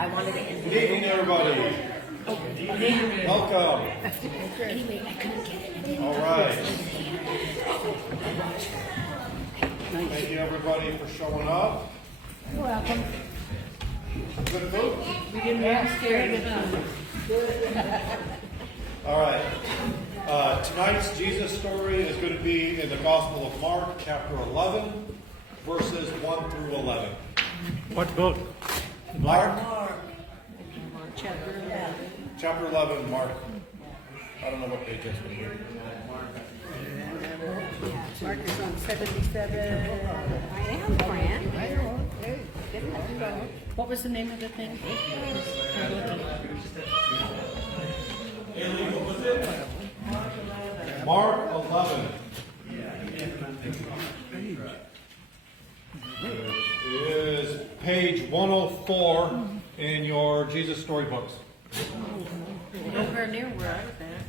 I wanted to end Good evening, everybody. Welcome. Anyway, I couldn't get it. All right. Thank you, everybody, for showing up. You're welcome. Good food? We didn't ask Gary. All right. Tonight's Jesus story is going to be in the Gospel of Mark, chapter 11, verses 1 through 11. What book? Mark, Chapter 11. chapter 11, Mark. I don't know what page that's going to be. Mark is on 77. I am, Fran. I know. What was the name of the thing? Mark 11. It is page 104 in your Jesus storybooks. Nowhere near where I was at.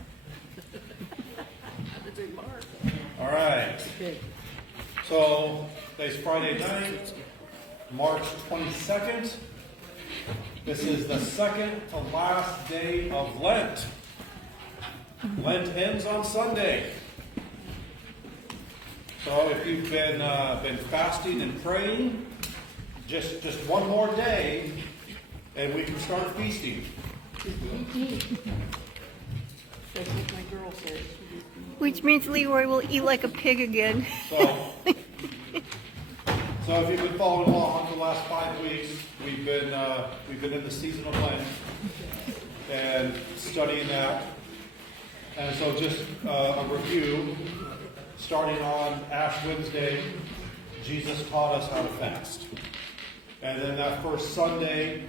It's in Mark. All right. Good. So, today's Friday night, March 22nd. This is the second to last day of Lent. Lent ends on Sunday. So if you've been fasting and praying, just one more day, and we can start feasting. That's what my girl says. Which means Leroy will eat like a pig again. So if you've been following along for the last 5 weeks, we've been in the season of Lent and studying that. And so just a review, starting on Ash Wednesday, Jesus taught us how to fast. And then that first Sunday,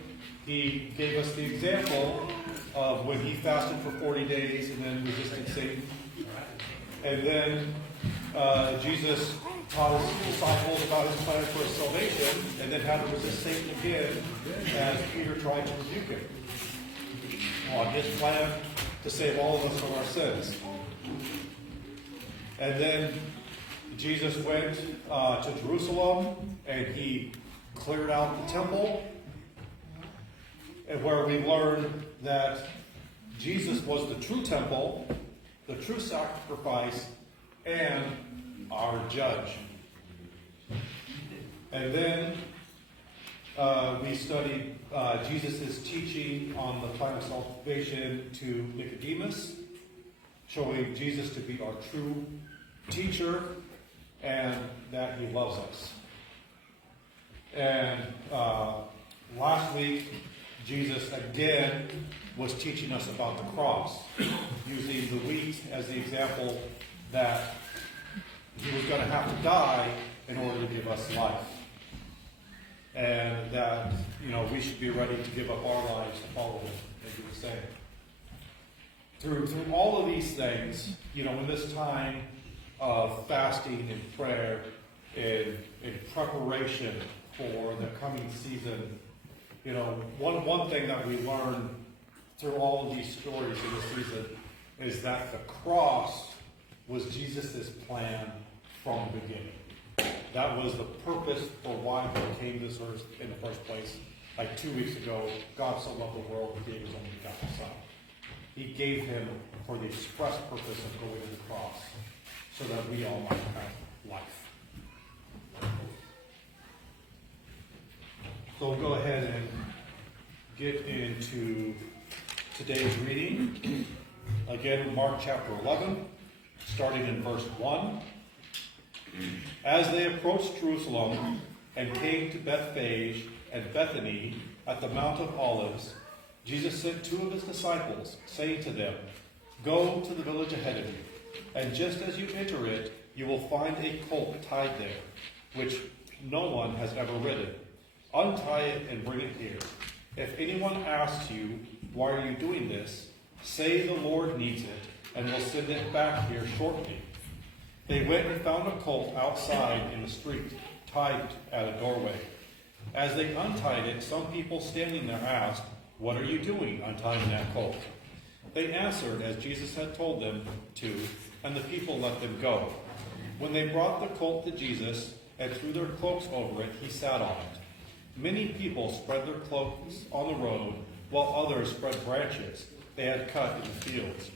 he gave us the example of when he fasted for 40 days and then resisted Satan. And then Jesus taught his disciples about his plan for his salvation, and then how to resist Satan again as Peter tried to rebuke him on his plan to save all of us from our sins. And then Jesus went to Jerusalem, and he cleared out the temple, and where we learned that Jesus was the true temple, the true sacrifice, and our judge. And then we studied Jesus' teaching on the plan of salvation to Nicodemus, showing Jesus to be our true teacher and that he loves us. And last week, Jesus again was teaching us about the cross, using the wheat as the example that he was going to have to die in order to give us life. And that, we should be ready to give up our lives to follow him, as he was saying. Through all of these things, in this time of fasting and prayer, in preparation for the coming season, one thing that we learn through all of these stories in this season is that the cross was Jesus' plan from the beginning. That was the purpose for why he came to this earth in the first place. Like 2 weeks ago, God so loved the world, he gave his only begotten Son. He gave him for the express purpose of going to the cross, so that we all might have life. So we'll go ahead and get into today's reading. Again, Mark chapter 11, starting in verse 1. As they approached Jerusalem and came to Bethphage and Bethany at the Mount of Olives, Jesus sent 2 of his disciples, saying to them, "Go to the village ahead of you, and just as you enter it, you will find a colt tied there, which no one has ever ridden. Untie it and bring it here. If anyone asks you, 'Why are you doing this?' say the Lord needs it, and will send it back here shortly." They went and found a colt outside in the street, tied at a doorway. As they untied it, some people standing there asked, "What are you doing untying that colt?" They answered as Jesus had told them to, and the people let them go. When they brought the colt to Jesus and threw their cloaks over it, he sat on it. Many people spread their cloaks on the road, while others spread branches they had cut in the fields.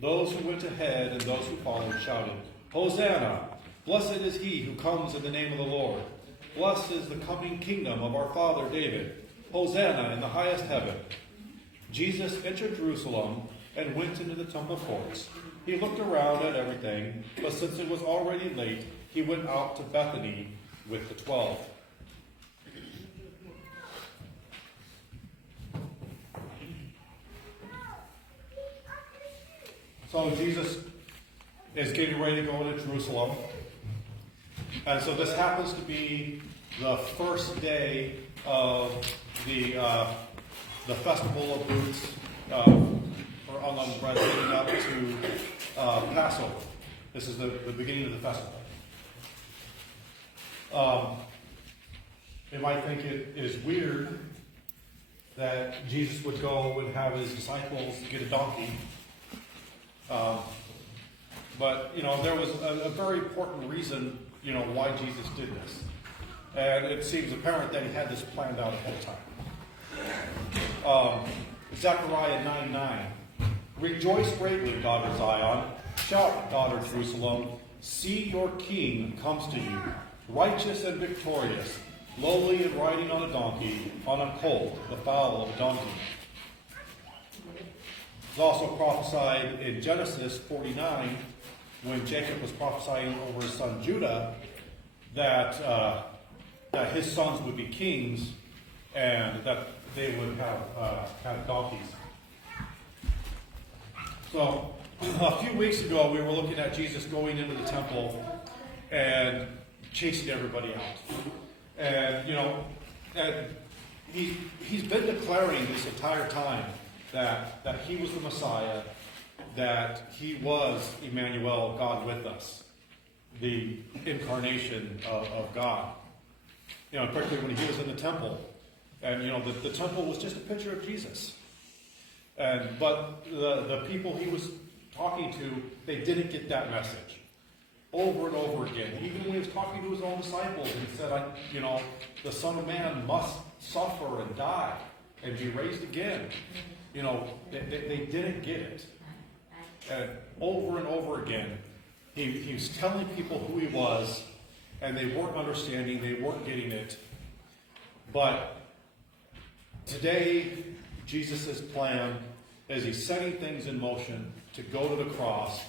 Those who went ahead and those who followed shouted, "Hosanna! Blessed is he who comes in the name of the Lord. Blessed is the coming kingdom of our father David. Hosanna in the highest heaven." Jesus entered Jerusalem and went into the temple courts. He looked around at everything, but since it was already late, he went out to Bethany with the 12. So Jesus is getting ready to go into Jerusalem. And so this happens to be the first day of the Festival of Booths, or unleavened bread, leading up to Passover. This is the beginning of the festival. You might think it is weird that Jesus would go and have his disciples get a donkey. But, there was a very important reason, why Jesus did this. And it seems apparent that he had this planned out ahead of time. Zechariah 9:9. "Rejoice greatly, daughter Zion. Shout, daughter Jerusalem. See, your king comes to you, righteous and victorious, lowly and riding on a donkey, on a colt, the foal of a donkey." It's also prophesied in Genesis 49, when Jacob was prophesying over his son Judah, that his sons would be kings and that they would have donkeys. So a few weeks ago, we were looking at Jesus going into the temple and chasing everybody out. And, and he's been declaring this entire time that he was the Messiah, that he was Emmanuel, God with us, the incarnation of God. Particularly when he was in the temple. And, the temple was just a picture of Jesus. But the people he was talking to, they didn't get that message. Over and over again. Even when he was talking to his own disciples, and he said, the Son of Man must suffer and die and be raised again. They didn't get it. And over again, he was telling people who he was, and they weren't understanding, they weren't getting it. But today, Jesus' plan is he's setting things in motion to go to the cross.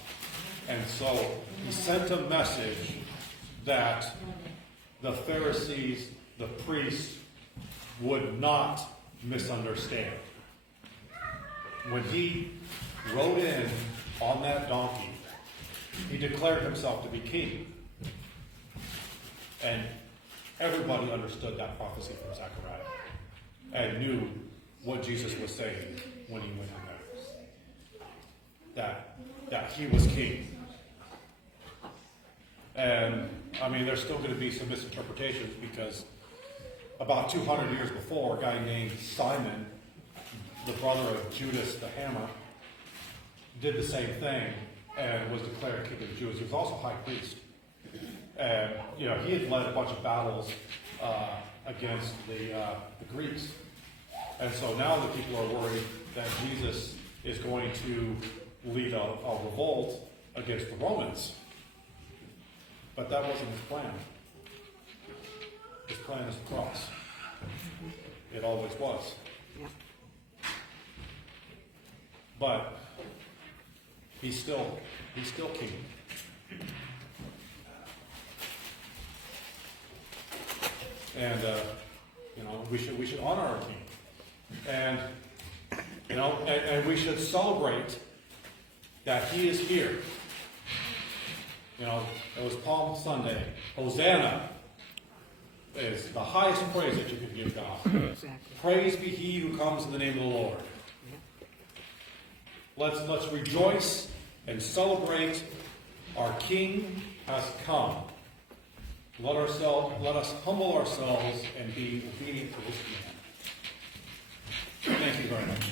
And so he sent a message that the Pharisees, the priests, would not misunderstand. When he rode in on that donkey, he declared himself to be king. And everybody understood that prophecy from Zechariah and knew what Jesus was saying when he went in there. That he was king. And, there's still going to be some misinterpretations because about 200 years before, a guy named Simon, the brother of Judas the Hammer, did the same thing and was declared king of the Jews. He was also high priest. And, he had led a bunch of battles against the Greeks. And so now the people are worried that Jesus is going to lead a revolt against the Romans. But that wasn't his plan. His plan is the cross. It always was. Yeah. But he's still king. And we should honor our king. And and we should celebrate that he is here. It was Palm Sunday. Hosanna is the highest praise that you can give God. Exactly. Praise be he who comes in the name of the Lord. Let's rejoice and celebrate our King has come. Let us humble ourselves and be obedient to his command. Thank you very much.